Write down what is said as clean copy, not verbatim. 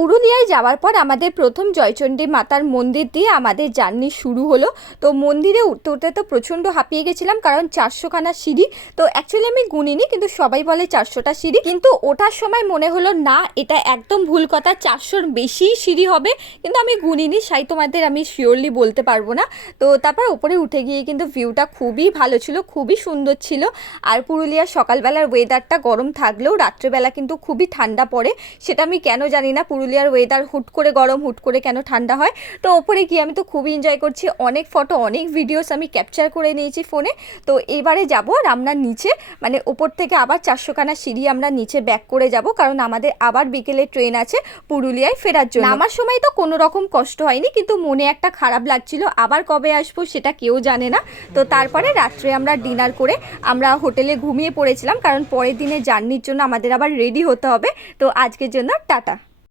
পুরুলিয়ায় যাওয়ার পর আমাদের প্রথম জয়চণ্ডী মাতার মন্দির দিয়ে আমাদের জার্নি শুরু হলো। তো মন্দিরে উঠতে উঠতে তো প্রচণ্ড হাঁপিয়ে গেছিলাম, কারণ 400খানা সিঁড়ি। তো অ্যাকচুয়ালি আমি গুনিনি, কিন্তু সবাই বলে 400টা সিঁড়ি। কিন্তু ওঠার সময় মনে হলো না, এটা একদম ভুল কথা, 400র বেশি সিঁড়ি হবে। কিন্তু আমি গুনিনি, তাই তোমাদের আমি শিওরলি বলতে পারবো না। তো তারপর উপরে উঠে গিয়ে কিন্তু ভিউটা খুবই ভালো ছিল, খুবই সুন্দর ছিল। আর পুরুলিয়ার সকালবেলার ওয়েদারটা গরম থাকলেও রাত্রেবেলা কিন্তু খুবই ঠান্ডা পড়ে। সেটা আমি কেন জানি না, পুরুলিয়ার ওয়েদার হুট করে গরম, হুট করে কেন ঠান্ডা হয়। তো ওপরে গিয়ে আমি তো খুবই এনজয় করছি, অনেক ফটো, অনেক ভিডিওস আমি ক্যাপচার করে নিয়েছি ফোনে। তো এবারে যাব আর আমরা নিচে, মানে ওপর থেকে আবার 400খানা সিঁড়ি আমরা নিচে ব্যাক করে যাব, কারণ আমাদের আবার বিকেলে ট্রেন আছে পুরুলিয়ায় ফেরার জন্য। আমার সময় তো কোনো রকম কষ্ট হয়নি, কিন্তু মনে একটা খারাপ লাগছিল, আবার কবে আসবো সেটা কেউ জানে না। তো তারপরে রাত্রে আমরা ডিনার করে আমরা হোটেলে ঘুমিয়ে পড়েছিলাম, কারণ পরের দিনে জার্নির জন্য আমাদের আবার রেডি হতে হবে। তো আজকের জন্য টাটা।